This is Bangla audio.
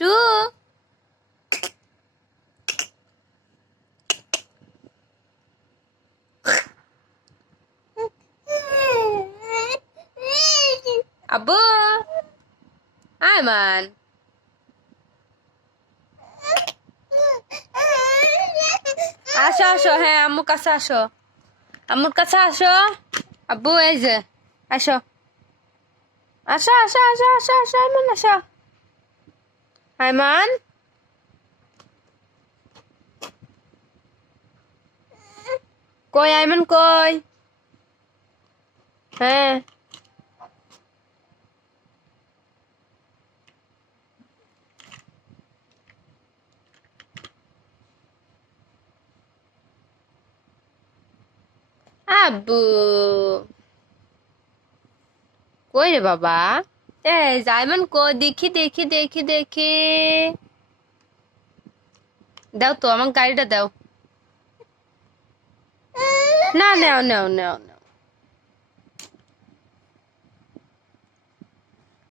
টু আব্বু আয়মান আসো আসো হ্যাঁ আম্মুর কাছে আসো আম্মুর কাছে আসো আব্বু এই যে আসো আসো আসো আসো আসো আসো আয়মান আসো আয়মান কই আয়মান কই হ্যাঁ আব্বু কই রে বাবা এই আয়মান কই দেখি দেখি দেখি দেখি দাও তো আমার গাড়িটা দাও না নাও নাও নাও